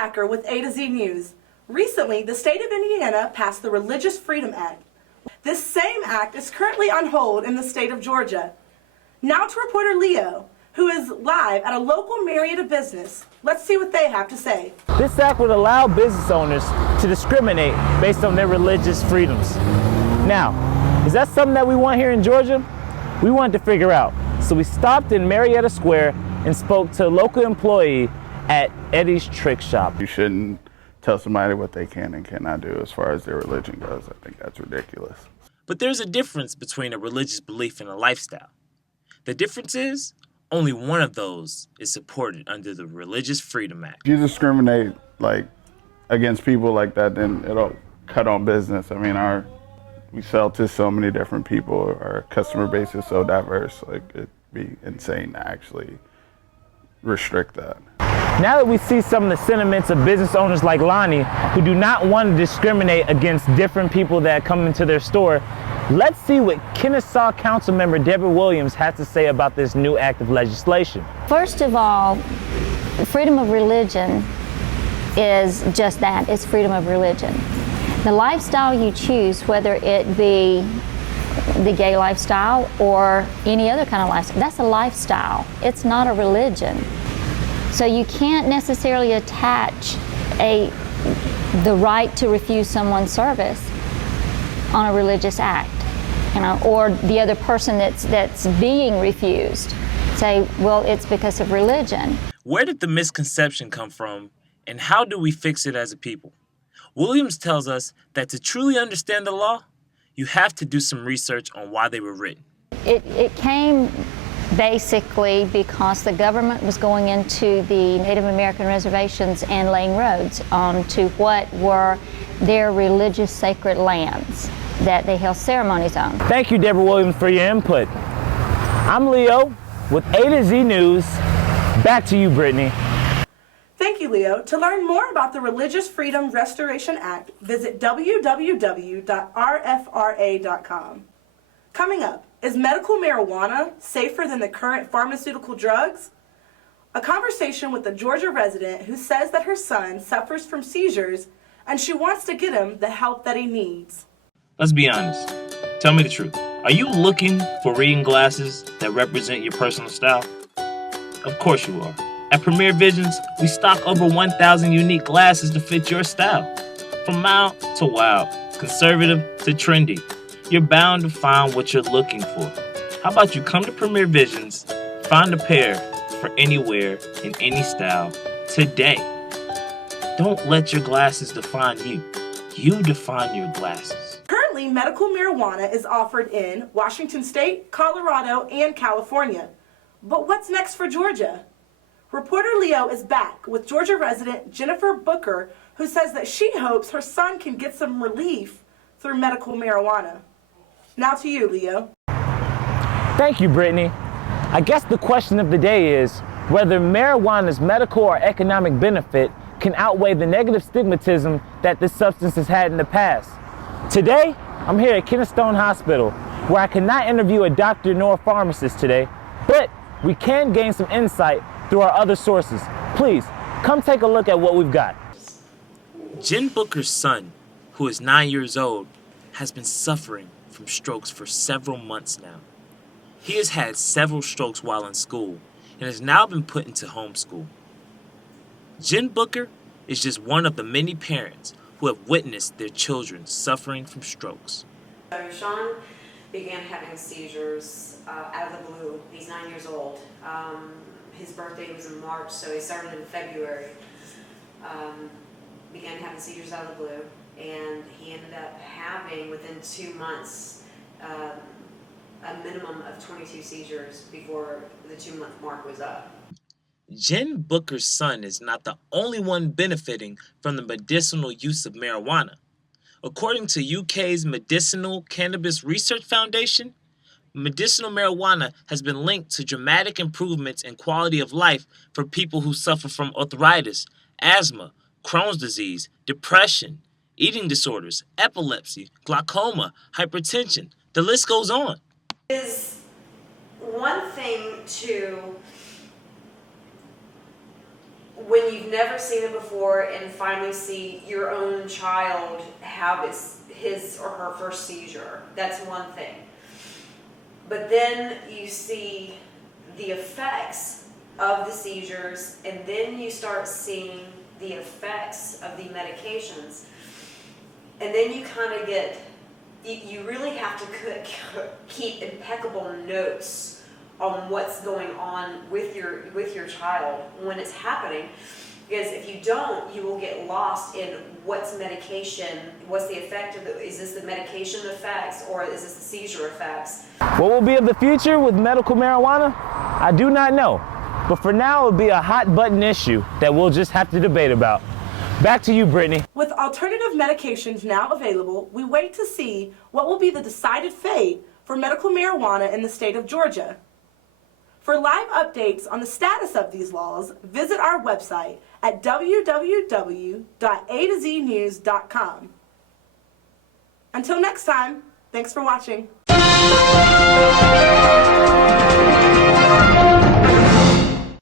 Thacker with A to Z News. Recently, the state of Indiana passed the Religious Freedom Act. This same act is currently on hold in the state of Georgia. Now to reporter Leo, who is live at a local Marietta business. Let's see what they have to say. This act would allow business owners to discriminate based on their religious freedoms. Now, is that something that we want here in Georgia? We wanted to figure out. So we stopped in Marietta Square and spoke to a local employee at Eddie's Trick Shop. You shouldn't tell somebody what they can and cannot do as far as their religion goes. I think that's ridiculous. But there's a difference between a religious belief and a lifestyle. The difference is only one of those is supported under the Religious Freedom Act. If you discriminate against people like that, then it'll cut on business. I mean, we sell to so many different people. Our customer base is so diverse. It'd be insane to actually restrict that. Now that we see some of the sentiments of business owners like Lonnie, who do not want to discriminate against different people that come into their store, let's see what Kennesaw Councilmember Deborah Williams has to say about this new act of legislation. First of all, freedom of religion is just that, it's freedom of religion. The lifestyle you choose, whether it be the gay lifestyle or any other kind of lifestyle, that's a lifestyle. It's not a religion. So you can't necessarily attach the right to refuse someone's service on a religious act, or the other person that's being refused. Say, well, it's because of religion. Where did the misconception come from, and how do we fix it as a people? Williams tells us that to truly understand the law, you have to do some research on why they were written. It came basically because the government was going into the Native American reservations and laying roads onto what were their religious sacred lands that they held ceremonies on. Thank you, Deborah Williams, for your input. I'm Leo with A to Z News. Back to you, Brittany. Thank you, Leo. To learn more about the Religious Freedom Restoration Act, visit www.rfra.com. Coming up, is medical marijuana safer than the current pharmaceutical drugs? A conversation with a Georgia resident who says that her son suffers from seizures and she wants to get him the help that he needs. Let's be honest. Tell me the truth. Are you looking for reading glasses that represent your personal style? Of course you are. At Premier Visions, we stock over 1,000 unique glasses to fit your style. From mild to wild, conservative to trendy, you're bound to find what you're looking for. How about you come to Premier Visions, find a pair for anywhere in any style today. Don't let your glasses define you. You define your glasses. Currently, medical marijuana is offered in Washington State, Colorado, and California. But what's next for Georgia? Reporter Leo is back with Georgia resident Jennifer Booker, who says that she hopes her son can get some relief through medical marijuana. Now to you, Leo. Thank you, Brittany. I guess the question of the day is whether marijuana's medical or economic benefit can outweigh the negative stigmatism that this substance has had in the past. Today, I'm here at Keystone Hospital, where I cannot interview a doctor nor a pharmacist today, but we can gain some insight through our other sources. Please, come take a look at what we've got. Jen Booker's son, who is 9 years old, has been suffering from strokes for several months now. He has had several strokes while in school and has now been put into homeschool. Jen Booker is just one of the many parents who have witnessed their children suffering from strokes. So Sean began having seizures out of the blue. He's 9 years old. His birthday was in March, so he started in February. Began having seizures out of the blue, and he ended up having, within 2 months, a minimum of 22 seizures before the 2-month mark was up. Jen Booker's son is not the only one benefiting from the medicinal use of marijuana. According to UK's Medicinal Cannabis Research Foundation, medicinal marijuana has been linked to dramatic improvements in quality of life for people who suffer from arthritis, asthma, Crohn's disease, depression, eating disorders, epilepsy, glaucoma, hypertension. The list goes on. It is one thing to when you've never seen it before and finally see your own child have his or her first seizure, that's one thing. But then you see the effects of the seizures, and then you start seeing the effects of the medications. And then you kind of you really have to keep impeccable notes on what's going on with your child when it's happening. Because if you don't, you will get lost in what's medication, what's the effect of is this the medication effects or is this the seizure effects? What will be of the future with medical marijuana? I do not know. But for now, it'll be a hot button issue that we'll just have to debate about. Back to you, Brittany. With alternative medications now available, we wait to see what will be the decided fate for medical marijuana in the state of Georgia. For live updates on the status of these laws, visit our website at www.atoznews.com. Until next time, thanks for watching.